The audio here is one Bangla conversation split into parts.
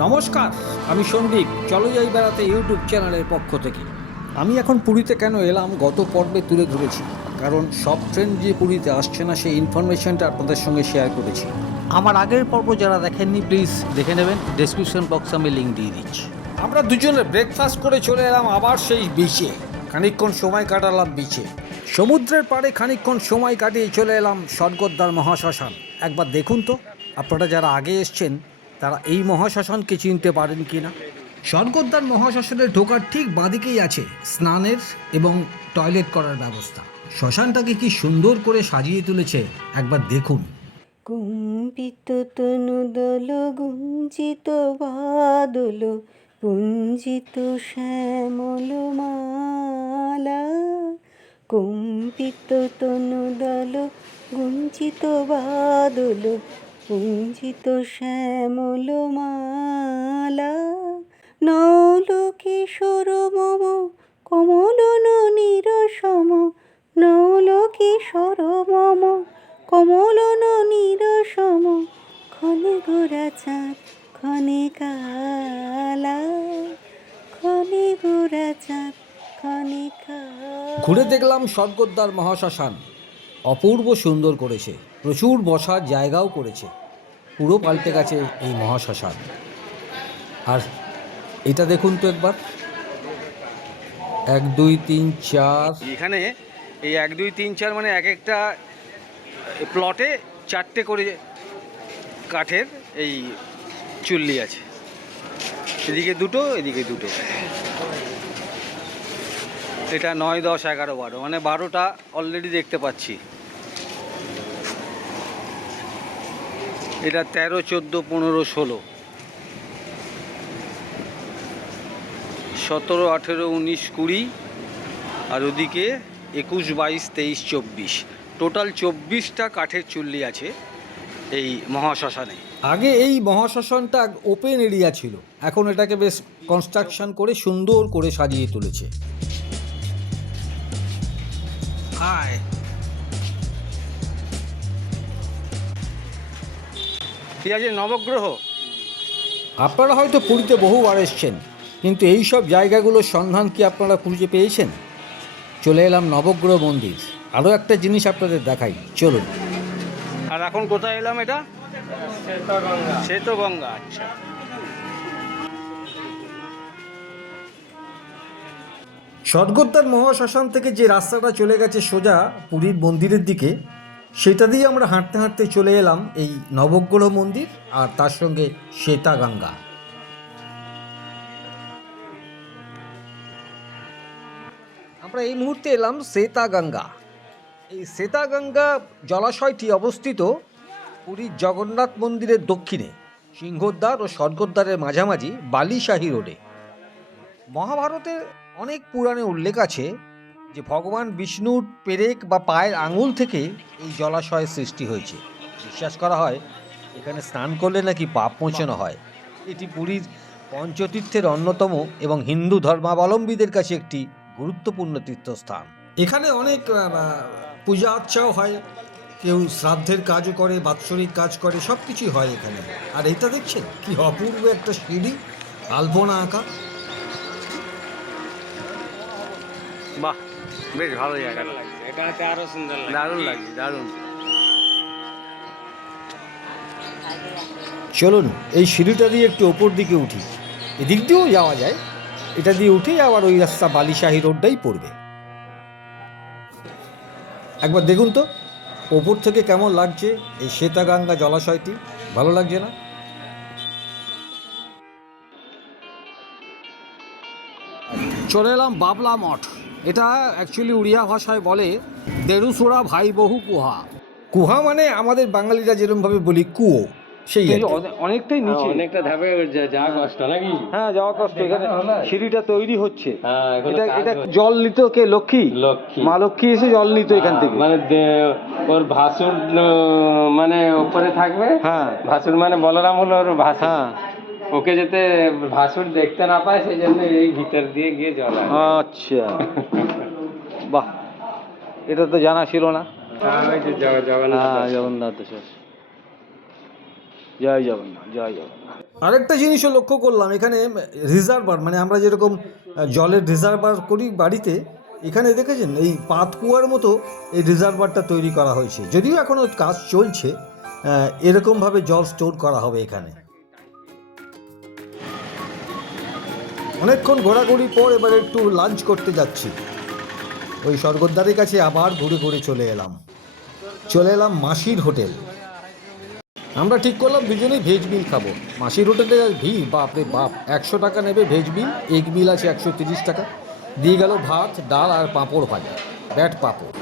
নমস্কার, আমি সন্দীপ। চলো যাই বেড়াতে ইউটিউব চ্যানেলের পক্ষ থেকে। আমি এখন পুরীতে কেন এলাম গত পর্বে তুলে ধরেছি, কারণ সব ট্রেন যে পুরীতে আসছে না সেই ইনফরমেশনটা আপনাদের সঙ্গে শেয়ার করেছি। আমার আগের পর্ব যারা দেখেননি প্লিজ দেখে নেবেন, ডেসক্রিপশন বক্সে আমি লিঙ্ক দিয়ে দিচ্ছি। আমরা দুজনে ব্রেকফাস্ট করে চলে এলাম আবার সেই বিচে। খানিকক্ষণ সময় কাটালাম বিচে, সমুদ্রের পাড়ে খানিকক্ষণ সময় কাটিয়ে চলে এলাম স্বর্গদ্বার মহাশ্মশান। একবার দেখুন তো আপনারা যারা আগে এসছেন তারা এই মহাশ্মশানকে চিনতে পারেন কি না। স্বর্গদ্বার মহাশ্মশানে ঢোকার ঠিক বাঁদিকেই আছে স্নানের এবং টয়লেট করার ব্যবস্থা। শ্মশানটাকে কি সুন্দর করে সাজিয়ে তুলেছে একবার দেখুন। কুম্পিত তনুদল গুঞ্জিত বাদল পুঞ্জিত শ্যামল মালা। কুম্পিত তনুদল গুঞ্জিত বাদল পুঞ্জিত শ্যামল মালা। নৌলোকেশ্বর মম কমলন নিরসম। নৌলোকেশ্বর মম কমলন নিরসম। ক্ষণে গোরা চাঁদ ক্ষণে কালা। ক্ষণে গোরা চাঁদ ক্ষণে কালা। ঘুরে দেখলাম স্বর্গদ্বার মহাশ্মশান, অপূর্ব সুন্দর করেছে, প্রচুর বসার জায়গাও করেছে। পুরো পাল্টে গেছে এই মহাশ্মশান। আর এটা দেখুন তো একবার, 1 2 3 4। এখানে এই 1 2 3 4 মানে এক একটা প্লটে 4টে করে কাঠের এই চুল্লি আছে। এদিকে দুটো, এদিকে দুটো। এটা 9 10 11 12, মানে 12টা অলরেডি দেখতে পাচ্ছি। এটা 13 14 15 16 17 18 19 20, আর ওদিকে 21 22 23 24, টোটাল 24টা কাঠের চুল্লি আছে এই মহাশ্মশানে। আগে এই মহাশ্মশানটা ওপেন এরিয়া ছিল, এখন এটাকে বেশ কনস্ট্রাকশন করে সুন্দর করে সাজিয়ে তুলেছে। হাই, ঠিক আছে, নবগ্রহ। আপনারা হয়তো পুরীতে বহুবার এসছেন, কিন্তু এই সব জায়গাগুলোর সন্ধান কি আপনারা খুঁজে পেয়েছেন? চলে এলাম নবগ্রহ মন্দির। আরও একটা জিনিস আপনাদের দেখাই, চলুন। আর এখন কোথায় এলাম? এটা শ্বেতগঙ্গা। আচ্ছা, স্বর্গদ্বার মহাশ্মশান থেকে যে রাস্তাটা চলে গেছে সোজা পুরীর মন্দিরের দিকে, সেটা দিয়ে আমরা হাঁটতে হাঁটতে চলে এলাম এই নবগ্রহ মন্দির আর তার সঙ্গে শ্বেতাগঙ্গা। আমরা এই মুহূর্তে এলাম শ্বেতাগঙ্গা। এই শ্বেতাগঙ্গা জলাশয়টি অবস্থিত পুরীর জগন্নাথ মন্দিরের দক্ষিণে সিংহদ্বার ও স্বর্গদ্বারের মাঝামাঝি বালিশাহী রোডে। মহাভারতের অনেক পুরাণে উল্লেখ আছে যে ভগবান বিষ্ণুর পেরেক বা পায়ের আঙুল থেকে এই জলাশয়ের সৃষ্টি হয়েছে। বিশ্বাস করা হয় এখানে স্নান করলে নাকি পাপ মোচন হয়। এটি পুরীর পঞ্চতীর্থের অন্যতম এবং হিন্দু ধর্মাবলম্বীদের কাছে একটি গুরুত্বপূর্ণ তীর্থস্থান। এখানে অনেক পূজা আর্চাও হয়, কেউ শ্রাদ্ধের কাজও করে, বাৎসরিক কাজ করে, সব কিছুই হয় এখানে। আর এটা দেখছেন কি অপূর্ব একটা সিঁড়ি, আলপনা আঁকা। বাহ, বেশ ভালো জায়গাটা। এটা হচ্ছে আরো সুন্দর লাগে। দারুণ লাগছে, দারুণ। চলুন এই সিঁড়িটা দিয়ে একটু ওপর দিকে উঠি, এদিক দিয়েও যাওয়া যায়। এটা দিয়ে উঠেই আবার ওই রাস্তা বালিশাহী রোডটাই পড়বে। একবার দেখুন তো ওপর থেকে কেমন লাগছে এই শ্বেতাগঙ্গা জলাশয়টি, ভালো লাগছে না? চলে এলাম বাবলা মঠ। এটা অ্যাকচুয়ালি উড়িয়া ভাষায় বলে দেড়ুসোড়া ভাই বহু কুহা। কুহা মানে আমাদের বাঙালিরা যেরকমভাবে বলি কুয়ো, সেই আর কি। অনেকটাই নিচে, অনেকটা ধাপে যা কষ্ট নাকি? হ্যাঁ, যাওয়া কষ্ট। এখানে সিঁড়িটা তৈরি হচ্ছে। হ্যাঁ, এখনো এটা কাজ এটা হচ্ছে। জল নিত কে? লক্ষ্মী। লক্ষ্মী। মা লক্ষ্মী এসে জল নিত এখান থেকে। মানে ওর ভাসুর মানে উপরে থাকবে। হ্যাঁ। ভাসুর মানে বলরাম হলো ওর ভাসুর। হ্যাঁ, ওকে যাতে ভাসুর দেখতে না পায় সেই জন্য এই ভিতর দিয়ে গিয়ে জল আনে। আচ্ছা, বাহ, এটা তো জানা ছিল না। হ্যাঁ, ওই যে জগন্নাথ হ্যাঁ, আছে। জগন্নাথ শেষ। জয় জগন্নাথ, জয় জগন্নাথ। আরেকটা জিনিসও লক্ষ্য করলাম, এখানে রিজার্ভার, মানে আমরা যেরকম জলের রিজার্ভার করি বাড়িতে, এখানে দেখেছেন এই পাতকুয়ার মতো এই রিজার্ভারটা তৈরি করা হয়েছে। যদিও এখনও কাজ চলছে, এরকমভাবে জল স্টোর করা হবে এখানে। অনেকক্ষণ ঘোরাঘুরির পর এবার একটু লাঞ্চ করতে যাচ্ছি। ওই স্বর্গদ্বারের কাছে আবার ঘুরে ঘুরে চলে এলাম মাসির হোটেল। আমরা ঠিক করলাম দুজনেই ভেজ মিল খাবো। মাসির হোটেলে ভিড়, বাপরে বাপ, 100 টাকা নেবে ভেজ মিল, এগ মিল আছে 130 টাকা, দিয়ে গেল ভাত, ডাল আর পাঁপড় ভাজা, ব্যাট পাঁপড়।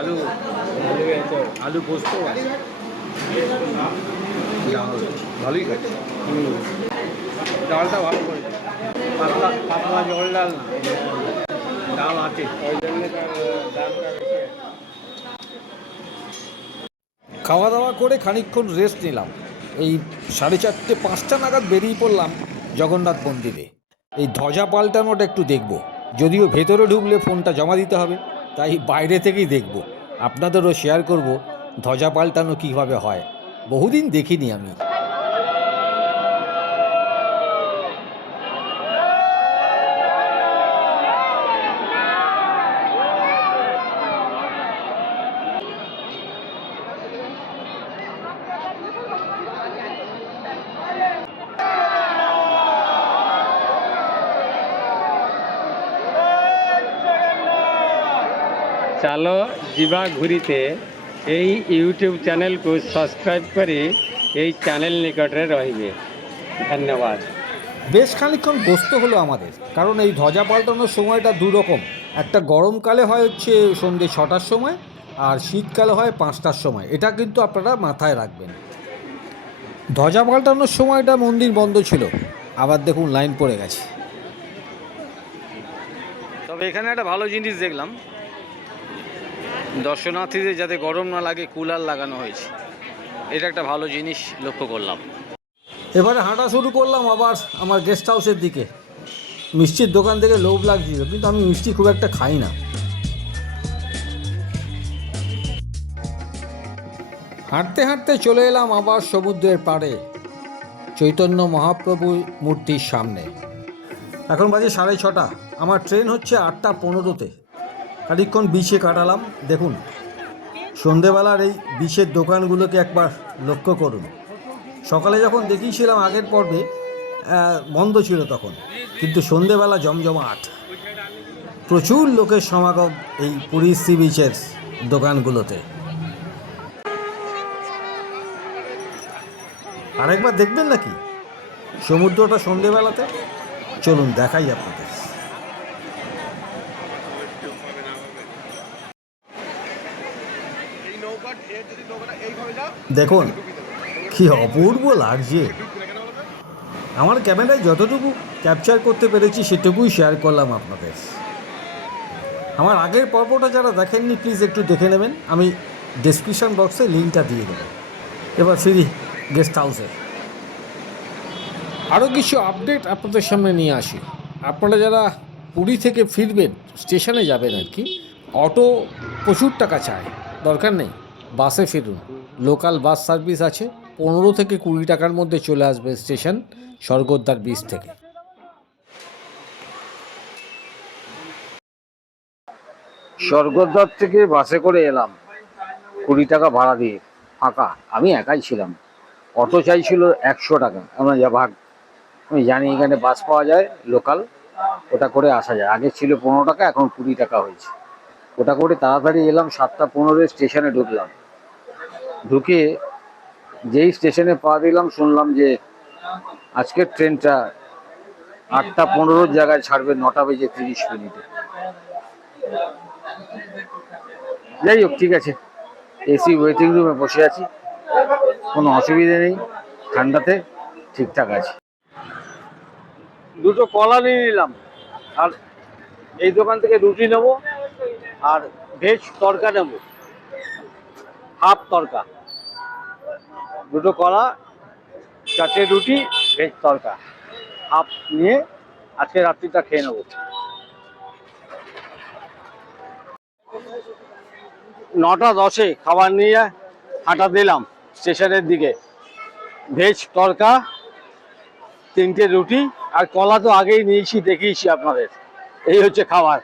আলু আলু পোস্ত ভালোই খাচ্ছে। ডালটা ভালো করেছে, পাতলা পাতলা জল ডাল না, ডাল আছে ওই জন্য দামটা বেশি। খাওয়া দাওয়া করে খানিকক্ষণ রেস্ট নিলাম। এই 4:30 5টা নাগাদ বেরিয়ে পড়লাম জগন্নাথ মন্দিরে। এই ধ্বজা পাল্টানোটা একটু দেখব, যদিও ভেতরে ঢুকলে ফোনটা জমা দিতে হবে, তাই বাইরে থেকেই দেখব, আপনাদেরও শেয়ার করব ধ্বজা পাল্টানো কীভাবে হয়। বহুদিন দেখিনি আমি। ଚାଲ ଯିବା ଘୁରିତେ এই ୟୁଟ୍ୟୁବ୍ ଚ୍ୟାନେଲ୍କୁ ସବସ୍କ୍ରାଇବ୍ କରି এই ଚ୍ୟାନେଲ୍ ନିକଟରେ ରହିବେ। ধন্যবাদ। বেশ খানিকক্ষণ বসতে হলো আমাদের, কারণ এই ধ্বজা পাল্টানোর সময়টা দুরকম। একটা গরমকালে হয় হচ্ছে সন্ধ্যে 6টার সময়, আর শীতকালে হয় 5টার সময়। এটা কিন্তু আপনারা মাথায় রাখবেন। ধ্বজা পাল্টানোর সময়টা মন্দির বন্ধ ছিল, আবার দেখুন লাইন পড়ে গেছে। তবে এখানে একটা ভালো জিনিস দেখলাম, দর্শনার্থীদের যাতে গরম না লাগে কুলার লাগানো হয়েছে, এটা একটা ভালো জিনিস লক্ষ্য করলাম। এবারে হাঁটা শুরু করলাম আবার আমার গেস্ট হাউসের দিকে। মিষ্টির দোকান থেকে লোভ লাগছিল, কিন্তু আমি মিষ্টি খুব একটা খাই না। হাঁটতে হাঁটতে চলে এলাম আবার সমুদ্রের পাড়ে, চৈতন্য মহাপ্রভুর মূর্তির সামনে। এখন বাজে 6:30। আমার ট্রেন হচ্ছে 8:15-তে। খানিকক্ষণ বিচে কাটালাম। দেখুন সন্ধেবেলার এই বিচের দোকানগুলোকে একবার লক্ষ্য করুন। সকালে যখন দেখিয়েছিলাম আগের পর্বে বন্ধ ছিল তখন, কিন্তু সন্ধেবেলা জমজমাট, প্রচুর লোকের সমাগম এই পুরী সি বিচের দোকানগুলোতে। আরেকবার দেখবেন নাকি সমুদ্রটা সন্ধেবেলাতে? চলুন দেখাই আপনাদের। দেখুন কি অপূর্ব লাগছে। আমার ক্যামেরায় যতটুকু ক্যাপচার করতে পেরেছি সেটুকুই শেয়ার করলাম আপনাদের। আমার আগের পর্বটা যারা দেখেননি প্লিজ একটু দেখে নেবেন, আমি ডেসক্রিপশন বক্সে লিঙ্কটা দিয়ে দেবো। এবার ফিরি গেস্ট হাউসে। আরও কিছু আপডেট আপনাদের সামনে নিয়ে আসি। আপনারা যারা পুরী থেকে ফিরবেন, স্টেশনে যাবেন আর কি, অটো প্রচুর টাকা চায়, দরকার নেই, বাসে ফিরুন। লোকাল বাস সার্ভিস আছে, 15 থেকে 20 টাকার মধ্যে চলে আসবে স্টেশন স্বর্গদ্বার বিচ থেকে। স্বর্গদ্বার থেকে বাসে করে এলাম 20 টাকা ভাড়া দিয়ে, ফাঁকা, আমি একাই ছিলাম। অটো চাইছিল 100 টাকা। আমরা যা ভাগ, আমি জানি এখানে বাস পাওয়া যায় লোকাল, ওটা করে আসা যায়। আগে ছিল 15 টাকা, এখন 20 টাকা হয়েছে। ওটা করে তাড়াতাড়ি এলাম, 7:15 স্টেশনে ঢুকলাম। ঢুকে যেই স্টেশনে পা দিলাম শুনলাম যে আজকের ট্রেনটা 8:15 জায়গায় ছাড়বে 9:30 যাই হোক, ঠিক আছে, এসি ওয়েটিং রুমে বসে আছি, কোনো অসুবিধে নেই, ঠান্ডাতে ঠিকঠাক আছে। দুটো কলা নিয়ে নিলাম, আর এই দোকান থেকে রুটি নেবো আর ভেজ তরকা নেবো, হাফ তরকা। দুটো কলা, 4টে রুটি, ভেজ তরকা হাফ নিয়ে আজকে রাত্রিটা খেয়ে নেবো। 9:10 খাবার নিয়ে হাঁটা দিলাম স্টেশনের দিকে। ভেজ তড়কা, 3টে রুটি আর কলা তো আগেই নিয়েছি, দেখিয়েছি আপনাদের। এই হচ্ছে খাবার।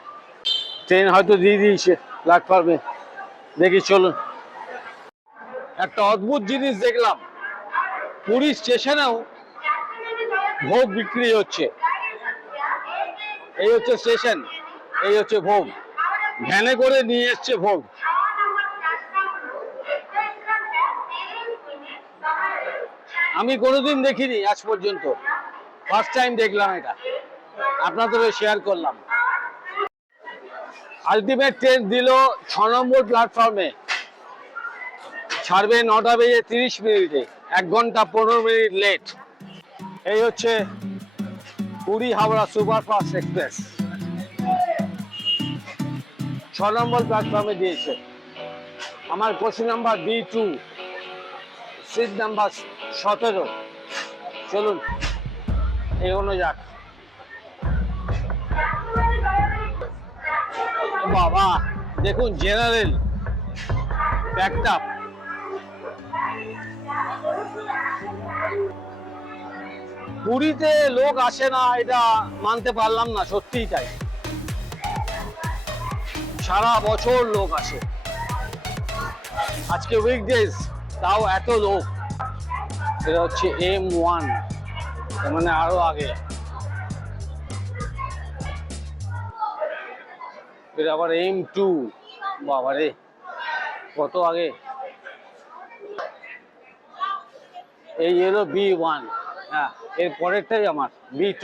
ট্রেন হয়তো দিয়ে দিয়েছে প্ল্যাটফর্মে, দেখি চলুন। একটা অদ্ভুত জিনিস দেখলাম, পুরী স্টেশনেও ভোগ বিক্রি হচ্ছে। এই হচ্ছে স্টেশন, এই হচ্ছে ভোগ, ভ্যানে করে নিয়ে এসছে ভোগ। আমি কোনোদিন দেখিনি আজ পর্যন্ত, ফার্স্ট টাইম দেখলাম এটা, আপনাদের শেয়ার করলাম। আলটিমেট ট্রেন দিল 6 নম্বর প্ল্যাটফর্মে, ছাড়বে 9:30 1 ঘন্টা 15 মিনিট লেট। এই হচ্ছে পুরী হাওড়া সুপারফাস্ট এক্সপ্রেস, 6 নম্বর প্ল্যাটফর্মে দিয়েছে। আমার coach number B2, seat number 17। চলুন এগোনো যাক। বাবা দেখুন, জেনারেল প্যাকড আপ। পুরীতে লোক আসে না এটা মানতে পারলাম না, সত্যিই তাই। সারা বছর লোক আসে, আজকে উইকডেজ তাও এত লোক। এটা হচ্ছে M1, মানে আরো আগে। এটা আবার M2, বাবারে কত আগে। এই এলো B1, হ্যাঁ এর পরেরটাই আমার B2।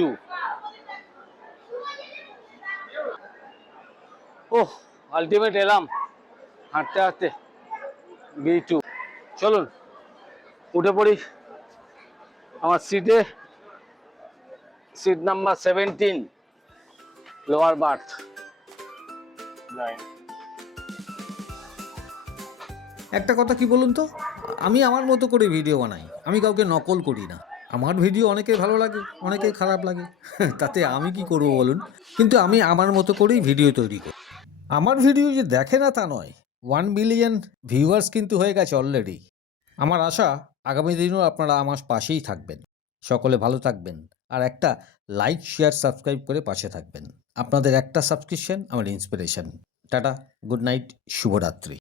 ওহ, আলটিমেট এলাম হাঁটতে হাঁটতে B2। চলুন উঠে পড়ি আমার সিটে, সিট নাম্বার 17, লোয়ার বার্থ। একটা কথা কি বলুন তো, আমি আমার মতো করে ভিডিও বানাই, আমি কাউকে নকল করি না। আমার ভিডিও অনেকে ভালো লাগে, অনেকে খারাপ লাগে, তাতে আমি কি করব বলুন। কিন্তু আমি আমার মতো করেই ভিডিও তৈরি করি। আমার ভিডিও যে দেখে না তা নয়, 1 বিলিয়ন ভিউয়ার্স কিন্তু হয়ে গেছে অলরেডি। আমার আশা আগামী দিনেও আপনারা আমার পাশেই থাকবেন। সকলে ভালো থাকবেন, আর একটা লাইক, শেয়ার, সাবস্ক্রাইব করে পাশে থাকবেন। আপনাদের একটা সাবস্ক্রিপশন আমার ইন্সপিরেশন। টাটা, গুড নাইট, শুভরাত্রি।